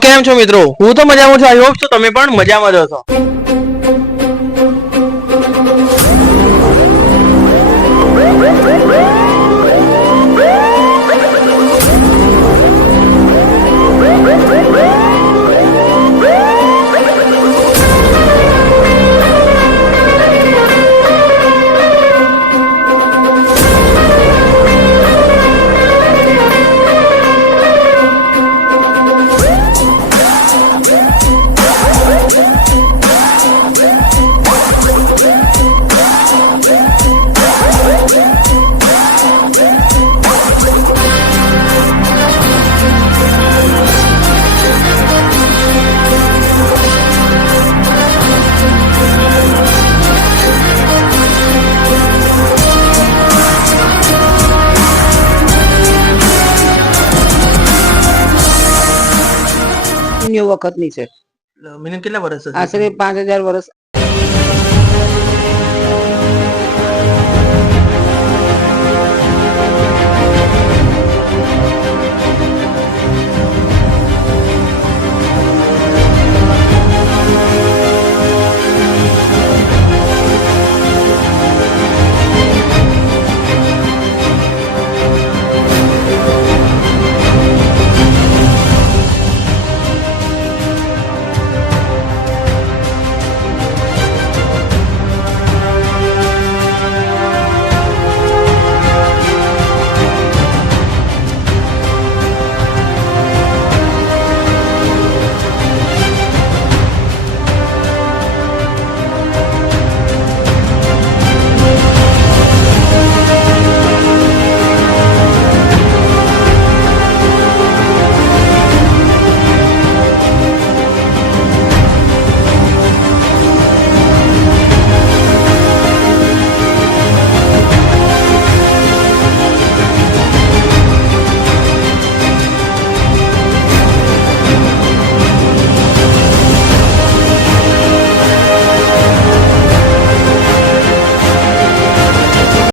કેમ છો મિત્રો? હું તો મજામાં છું. આઈ હોપ છો તમે પણ મજામાં જ હશો. શૂન્ય વખતની છે. મિનિમમ કેટલા વર્ષ આશરે પાંચ હજાર વર્ષ